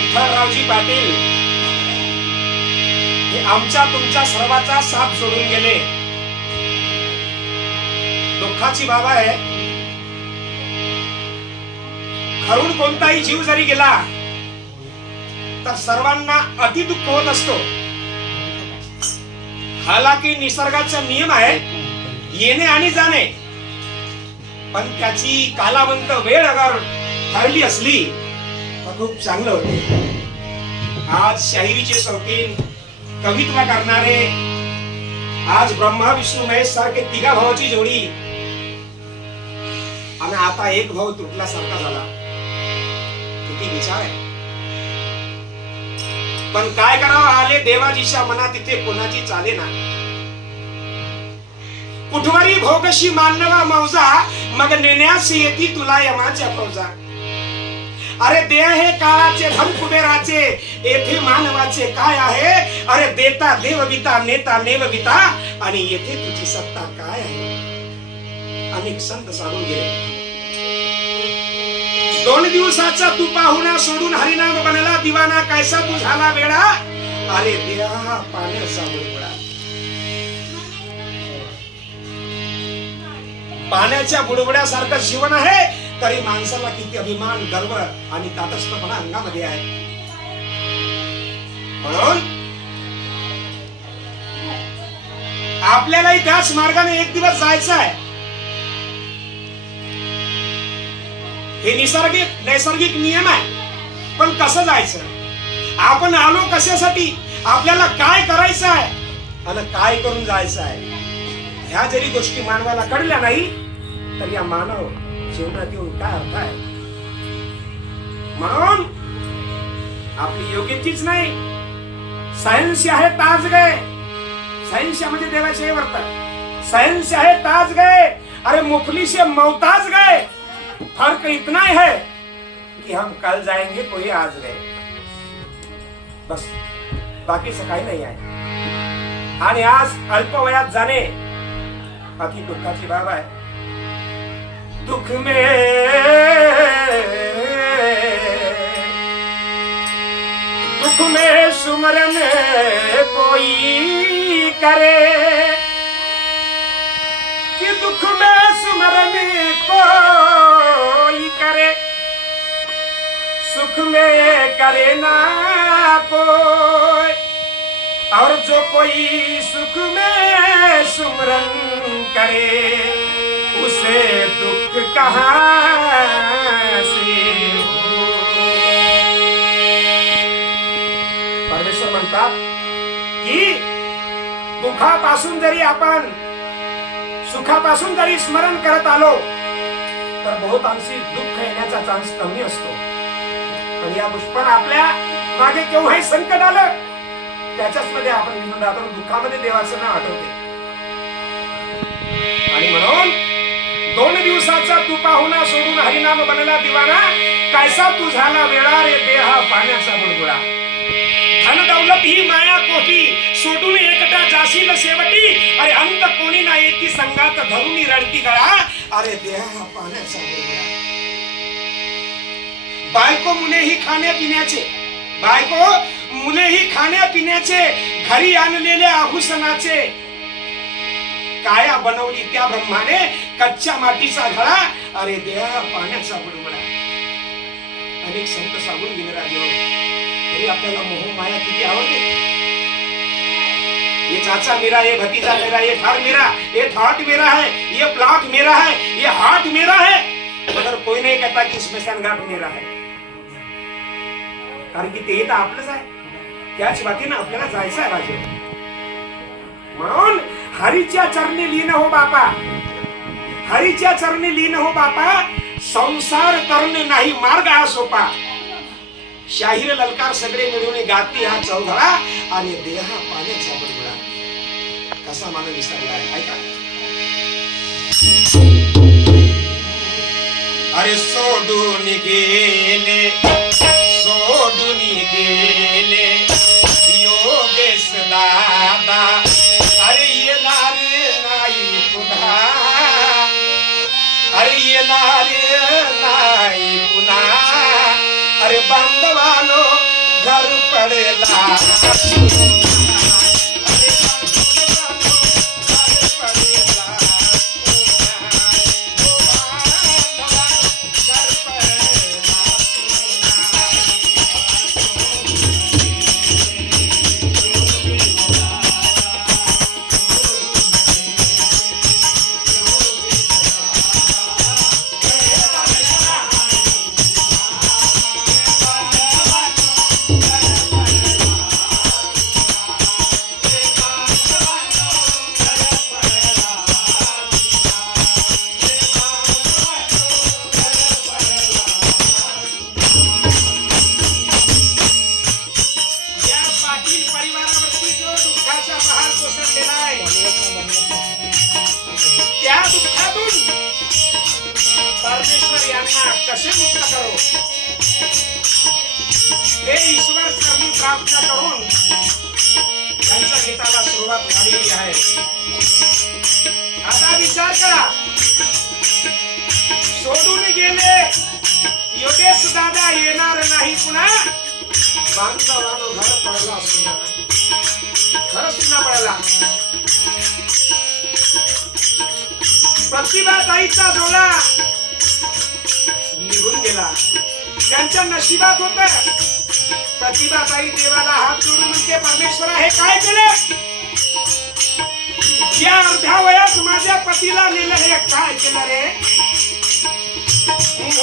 विठ्ठलरावजी पाटील हे आमच्या तुमच्या सर्वांचा साथ सोडून गेले. दुःखाची बाब आहे. खरून कोणताही जीव जरी गेला तर सर्वांना अति दुःख होत असतो. हालाकी निसर्गाचा नियम आहे येणे आणि जाणे, पण त्याची कालावंत वेळ अगर ठरली असली तर खूप चांगलं होते. आज शाहिरीचे शौकीन, कवित्व करणारे, आज ब्रह्मा विष्णू महेश सारखे तिघा भावाची जोडी, आणि आता एक भाऊ तुटल्यासारखा झाला. किती विचार आहे. पण काय करावं, आले देवाजीच्या मना तिथे कोणाची चाले ना. कुठवरी भोगशी मानवा मौजा, मग नेण्यास येती तुला यमाच्या फौजा. अरे देह हे काळाचे धन कुबेराचे, येथे मानवाचे काय आहे. अरे देता देवविता, नेता नेवविता, आणि येथे तुझी सत्ता काय आहे. अनेक संत सांगून गेले. 2 दिवसाचा तू पाहुणा सोडून हरिनाम बनला दिवाना, कैसा तू झाला वेळा. अरे देहा पाण्याचा बुडबुडा. पाण्याच्या बुडबुड्यासारखं जीवन आहे, तरी माणसाला किती अभिमान, गर्व आणि ताटस्थपणा अंगामध्ये आहे. म्हणून आपल्यालाही त्याच मार्गाने एक दिवस जायचं आहे. हे नैसर्गिक नियम आहे. पण कसं जायचं, आपण आलो कशासाठी, आपल्याला काय करायचं आहे आणि काय करून जायचं आहे, ह्या जरी गोष्टी मानवाला कळल्या नाही तर या मानव जीवनात येऊन काय अर्थ आहे. म्हणून आपली योग्यतीच नाही. सायन्स आहे ताज गए, सायन्स म्हणजे देवाचे वर्तन. सायन्स आहे ताज गए, अरे मुफली से मोहताज गए. फर्क इतना ही है कि हम कल जाएंगे, कोई आज गए, बस. बाकी काही नाही आहे. आणि आज अल्पवयात जाणे अति दुःखाची बाब आहे. दुख में सुमरन कोई करे, कि दुख में सुमरन कोई करे, सुख में करे ना कोई. और जो कोई सुख में सुमरन करे, उसे दुख कहाँ से हो. परमेश्वर म्हणतात की दुःखापासून जरी आपण सुखापासून जरी स्मरण करत आलो तर बहुतांशी दुःख येण्याचा चान्स कमी असतो. पण या पुष्पण आपल्या मागे केव्हाही संकट आलं त्याच्याच मध्ये आपण विनून राहतो. दुःखामध्ये देवाचं नाव आठवते. आणि म्हणून 2 दिवसाचा तू पाहुणा सोडून हरिनाम बनला दिवाना, कैसा तू झाला वेळा. रे देहा पाण्याचा बुडबुडा. धन दौलत ही माया कोठी, सोडून एकटा जाशील शेवटी. अरे अंत कोणी ना येती संगात, धरुणी रडती गळा. अरे देहा पाण्याचा बुडबुडा. बायको मुलेही खाण्यापिण्याचे, बायको मुलेही खाण्यापिण्याचे, घरी आणलेले आभूषणाचे. काया बनवली त्या ब्रह्माने कच्च्या मातीचा घडा. अरे देहा पाण्याचा बुडबुडा. अनेक संत सांगून गेले राजे, तरी आपल्याला मोह माया किती आवडते. ये चाचा मेरा, ये भतीजा मेरा, ये घर मेरा, ये थॉट मेरा है, ये प्लॉट मेरा है, ये हार्ट मेरा है, मगर कोई नहीं कहता कि स्मशान घाट मेरा है. कारण की ते तर आपलंच आहे. त्याच वाटेने आपल्याला जायचं आहे राजे. म्हणून हरीच्या चरणी लीन हो बापा, हरीच्या चरणी लीन हो बापा. संसार करणे नाही मार्ग हा सोपा. शाहीर ललकार सगळे मिळून गाती हा चौघडा. आणि देहा पाण्याचा बुडबुडा. कसा मानव विसरला आहे ऐका. अरे सोडून गेले, सोडून गेले योगेश दादा. अरे येणार नाही पुन्हा, अरे येणार नाही पुन्हा. अरे बांधवानो कसे मुक्त करो हे ईश्वर चरणी प्रार्थना करून त्यांच्या गीताला सुरुवात झालेली आहे. आता विचार करा, सोडून गेले योगेश दादा येणार नाही पुन्हा. बांधवानो घर पडला सुना, घर सुना पडला. प्रतिभाताईचा जोडा निघून गेला. त्यांच्या नशिबात होत प्रतिभाताई देवाला हात जोडून म्हणते, परमेश्वरा हे काय केलं? या अर्ध्या वयात माझ्या पतीला नेलं, हे काय केलं रे?